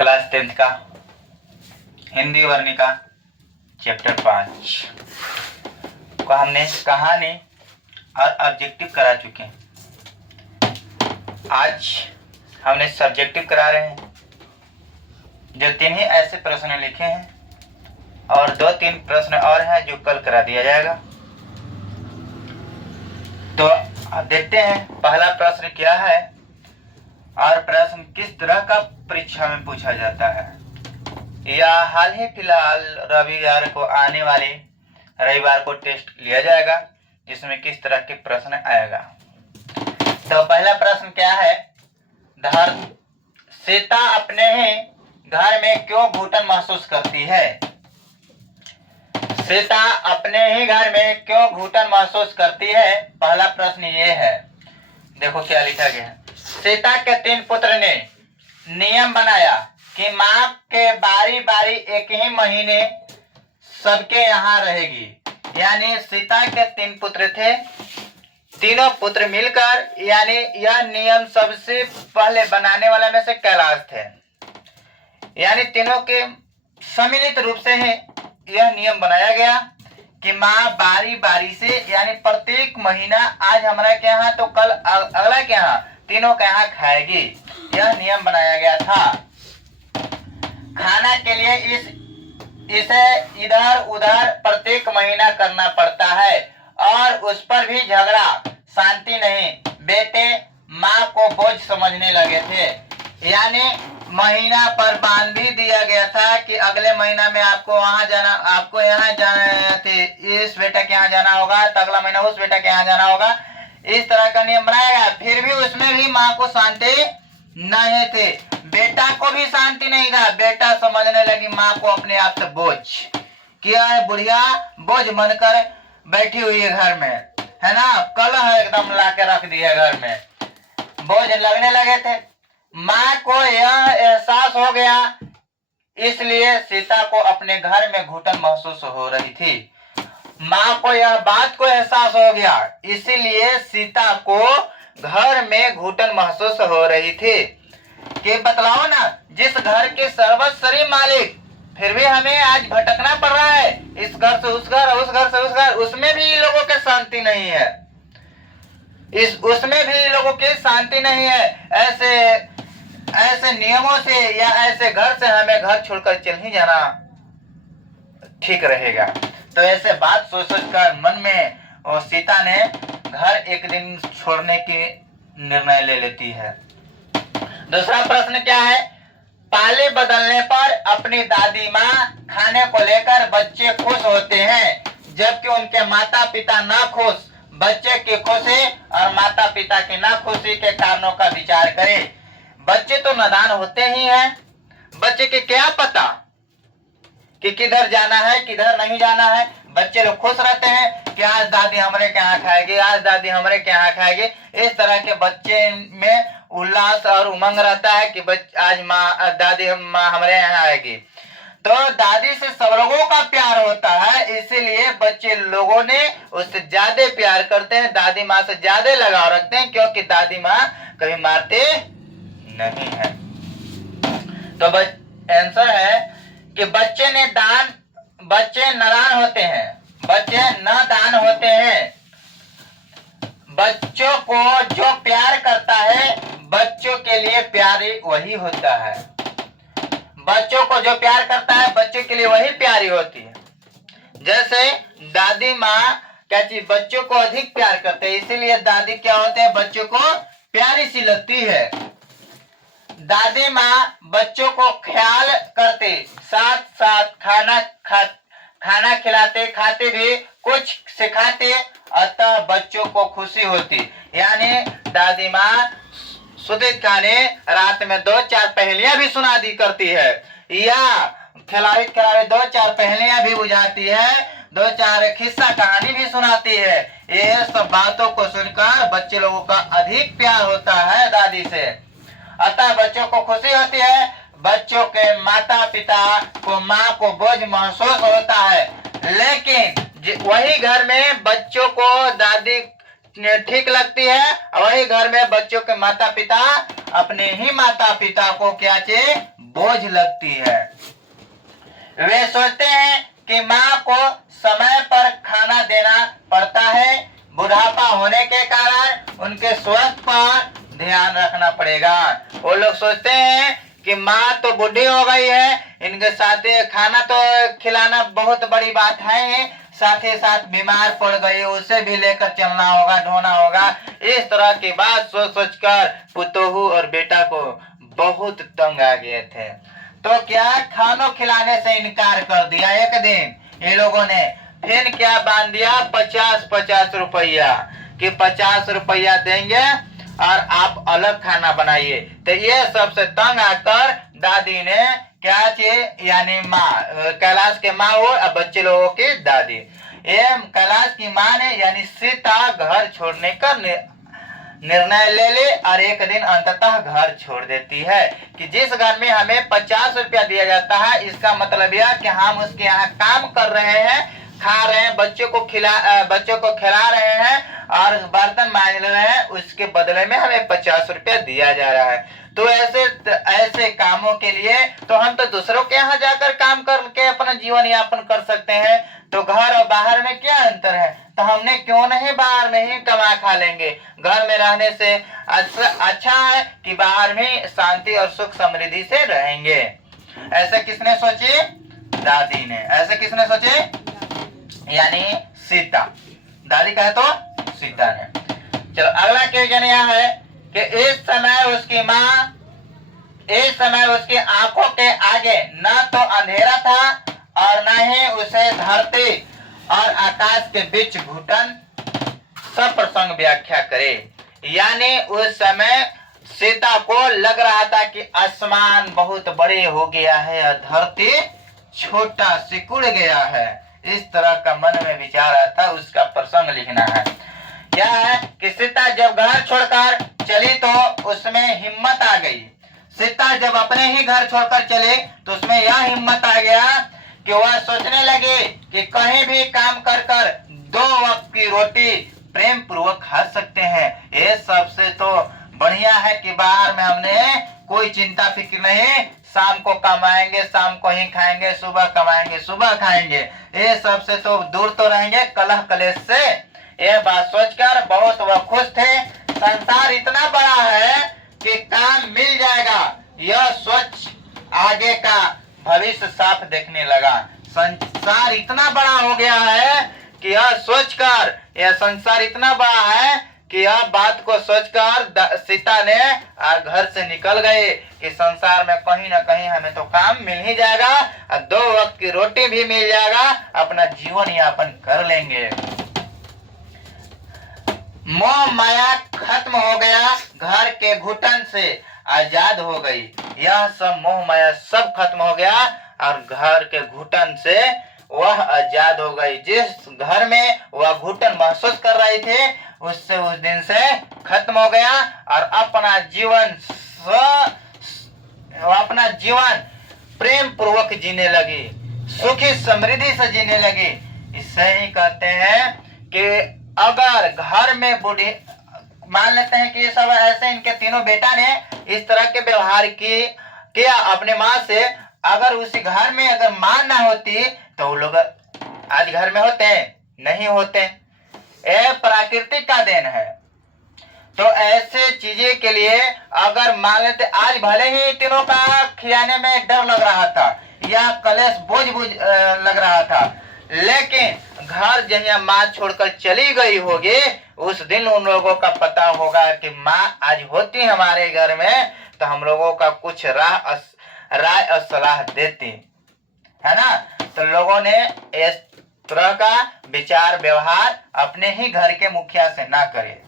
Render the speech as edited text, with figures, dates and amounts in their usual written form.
Class 10th का Hindi Varnika chapter 5 को हमने कहानी और ऑब्जेक्टिव करा चुके हैं। आज हमने सब्जेक्टिव करा रहे हैं, जो 3 ही ऐसे प्रश्न लिखे हैं और 2-3 प्रश्न और हैं जो कल करा दिया जाएगा। तो अब देखते हैं पहला प्रश्न क्या है और प्रश्न किस तरह का परीक्षा में पूछा जाता है। या हाल ही फिलहाल रविवार को आने वाले रविवार को टेस्ट लिया जाएगा, जिसमें किस तरह के प्रश्न आएगा। तो पहला प्रश्न क्या है, सीता अपने ही घर में क्यों घुटन महसूस करती है। सीता अपने ही घर में क्यों घुटन महसूस करती है, पहला प्रश्न ये है। देखो क्या लिखा गया है। सीता के 3 पुत्र ने नियम बनाया कि माँ के बारी बारी एक ही महीने सबके यहाँ रहेगी। यानी सीता के 3 पुत्र थे, तीनों पुत्र मिलकर, यानी यह नियम सबसे पहले बनाने वाले में से कैलाश थे। यानी तीनों के सम्मिलित रूप से ही यह नियम बनाया गया कि माँ बारी बारी से, यानी प्रत्येक महीना आज हमारा के यहाँ तो कल अगला के यहाँ, तीनों के यहाँ खाएगी। यह नियम बनाया गया था। खाना के लिए इसे इधर उधर प्रत्येक महीना करना पड़ता है और उस पर भी झगड़ा, शांति नहीं। बेटे माँ को बोझ समझने लगे थे। यानी महीना पर बांध भी दिया गया था कि अगले महीना में आपको वहां जाना, आपको यहाँ जाना थे, इस बेटा के यहाँ जाना होगा, तो अगला महीना उस बेटा के यहाँ जाना होगा। इस तरह का नियम बनाया गया। फिर भी उसमें भी माँ को शांति नहीं थे, बेटा को भी शांति नहीं था। बेटा समझने लगी माँ को अपने आप से बोझ, क्या है बुढ़िया बोझ बनकर बैठी हुई है घर में, है ना, कलह एकदम ला के रख दी है घर में, बोझ लगने लगे थे। माँ को यह एहसास हो गया, इसलिए सीता को अपने घर में घुटन महसूस हो रही थी। माँ को यह बात को एहसास हो गया, इसीलिए सीता को घर में घुटन महसूस हो रही थी। कि बतलाओ ना, जिस घर के सर्वस्वी मालिक, फिर भी हमें आज भटकना पड़ रहा है, इस घर से उस घर, उस घर से उस घर, उसमें भी लोगों के शांति नहीं है, उसमें भी लोगों की शांति नहीं है। ऐसे नियमों से या ऐसे घर से हमें घर छोड़कर चल ही जाना ठीक रहेगा। तो ऐसे बात सोच कर मन में और सीता ने घर एक दिन छोड़ने की निर्णय ले लेती है। दूसरा प्रश्न क्या है, पाले बदलने पर अपनी दादी माँ खाने को लेकर बच्चे खुश होते हैं, जबकि उनके माता पिता ना खुश। बच्चे की खुशी और माता पिता की ना खुशी के कारणों का विचार करें। बच्चे तो नादान होते ही हैं, बच्चे के क्या पता कि किधर जाना है किधर नहीं जाना है। बच्चे लोग खुश रहते हैं कि आज दादी हमारे के यहाँ खाएगी, आज दादी हमारे के यहाँ खाएगी। इस तरह के बच्चे में उल्लास और उमंग रहता है कि आज दादी माँ हमारे यहाँ आएगी। तो दादी से सब लोगों का प्यार होता है, इसीलिए बच्चे लोगों ने उससे ज्यादा प्यार करते हैं, दादी माँ से ज्यादा लगाव रखते हैं, क्योंकि दादी माँ कभी मारते नहीं है। तो आंसर है कि बच्चे नादान होते हैं, बच्चे नादान होते हैं। बच्चों को जो प्यार करता है, बच्चों के लिए प्यारी वही होता है। बच्चों को जो प्यार करता है, बच्चों के लिए वही प्यारी होती है। जैसे दादी माँ क्या चीज बच्चों को अधिक प्यार करते हैं, इसीलिए दादी क्या होते हैं, बच्चों को प्यारी सी लगती है। दादी माँ बच्चों को ख्याल करते, साथ साथ खाना खिलाते, खाते भी कुछ सिखाते, अतः बच्चों को खुशी होती। यानी दादी माँ सुदित खाने रात में 2-4 पहेलियां भी सुना दी करती है, या खिलाड़ी 2-4 पहेलियां भी बुझाती है, 2-4 किस्सा कहानी भी सुनाती है। ये सब बातों को सुनकर बच्चे लोगों का अधिक प्यार होता है दादी से, अतः बच्चों को खुशी होती है। बच्चों के माता पिता को माँ को बोझ महसूस होता है, लेकिन वही घर में बच्चों को दादी ठीक लगती है, वही घर में बच्चों के माता पिता अपने ही माता पिता को क्या चाहिए, बोझ लगती है। वे सोचते हैं कि माँ को समय पर खाना देना पड़ता है, बुढ़ापा होने के कारण उनके स्वास्थ्य पर ध्यान रखना पड़ेगा। वो लोग सोचते हैं कि माँ तो बूढ़ी हो गई है, इनके साथ खाना तो खिलाना बहुत बड़ी बात है, साथ ही साथ बीमार पड़ गई, उसे भी लेकर चलना होगा, ढोना होगा। इस तरह की बात सोच सोचकर पुतोहू और बेटा को बहुत तंग आ गए थे। तो क्या खानों खिलाने से इनकार कर दिया एक दिन ये लोगों ने। फिर क्या बांध दिया, 50-50 रुपया, कि 50 रुपया देंगे और आप अलग खाना बनाइए। तो ये सबसे तंग आकर दादी ने क्या चाहिए, यानी माँ, कैलाश के माँ हो और बच्चे लोगों की दादी, ये कैलाश की माँ ने यानी सीता घर छोड़ने का निर्णय ले ले और एक दिन अंततः घर छोड़ देती है। कि जिस घर में हमें 50 रुपया दिया जाता है, इसका मतलब यह कि हम उसके यहाँ काम कर रहे हैं, खा रहे हैं, बच्चों को खिला रहे हैं और बर्तन मांज रहे हैं, उसके बदले में हमें 50 रुपया दिया जा रहा है। तो ऐसे कामों के लिए तो हम तो दूसरों के यहाँ जाकर काम करके अपना जीवन यापन कर सकते हैं। तो घर और बाहर में क्या अंतर है, तो हमने क्यों नहीं बाहर में ही कमा खा लेंगे। घर में रहने से अच्छा है कि बाहर में शांति और सुख समृद्धि से रहेंगे। ऐसे किसने सोची, दादी ने। ऐसे किसने सोचे, यानी सीता, दादी कहे तो सीता ने। चलो अगला क्वेश्चन यह है कि इस समय उसकी आंखों के आगे न तो अंधेरा था और न ही उसे धरती और आकाश के बीच घुटन। सब प्रसंग व्याख्या करे। यानी उस समय सीता को लग रहा था कि आसमान बहुत बड़े हो गया है और धरती छोटा सिकुड़ गया है। इस तरह का मन में विचार आया था, उसका प्रसंग लिखना है। क्या है कि सीता जब घर छोड़कर चली तो उसमें हिम्मत आ गई। सीता जब अपने ही घर छोड़कर चले तो उसमें यह हिम्मत आ गया कि वह सोचने लगे कि कहीं भी काम कर कर 2 वक्त की रोटी प्रेम पूर्वक खा सकते हैं। ये सबसे तो बढ़िया है कि बाहर में हमने कोई चिंता फिक्र नहीं, शाम को कमाएंगे शाम को ही खाएंगे, सुबह कमाएंगे सुबह खाएंगे, ये सबसे तो दूर तो रहेंगे कलह कलेश से। ये बात सोचकर बहुत वह खुश थे। संसार इतना बड़ा है कि काम मिल जाएगा, यह सोच आगे का भविष्य साफ देखने लगा। संसार इतना बड़ा हो गया है कि यह सोचकर, यह संसार इतना बड़ा है कि यह बात को सोचकर सीता ने घर से निकल गए कि संसार में कहीं ना कहीं हमें तो काम मिल ही जाएगा और 2 वक्त की रोटी भी मिल जाएगा, अपना जीवन यापन कर लेंगे। मोह माया खत्म हो गया, घर के घुटन से आजाद हो गई। यह सब मोह माया सब खत्म हो गया और घर के घुटन से वह आजाद हो गई। जिस घर में वह घुटन महसूस कर रही थी उससे उस दिन से खत्म हो गया और अपना जीवन प्रेम पूर्वक जीने लगी, सुखी समृद्धि से जीने लगी। इससे ही कहते हैं कि अगर घर में बूढ़ी, मान लेते हैं कि ये सब ऐसे इनके तीनों बेटा ने इस तरह के व्यवहार किया अपने माँ से, अगर उसी घर में अगर माँ ना होती तो वो लोग आज घर में होते नहीं होते। ये प्रकृति का देन है। तो ऐसे चीजें के लिए अगर मान लेते, आज भले ही तीनों का खिलाने में डर लग रहा था या कलेश बोझ लग रहा था, लेकिन घर जहाँ माँ छोड़कर चली गई होगी उस दिन उन लोगों का पता होगा कि माँ आज होती हमारे घर में तो हम लोगों का कुछ राय और सलाह देती है ना। तो लोगों ने इस तरह का विचार व्यवहार अपने ही घर के मुखिया से ना करे।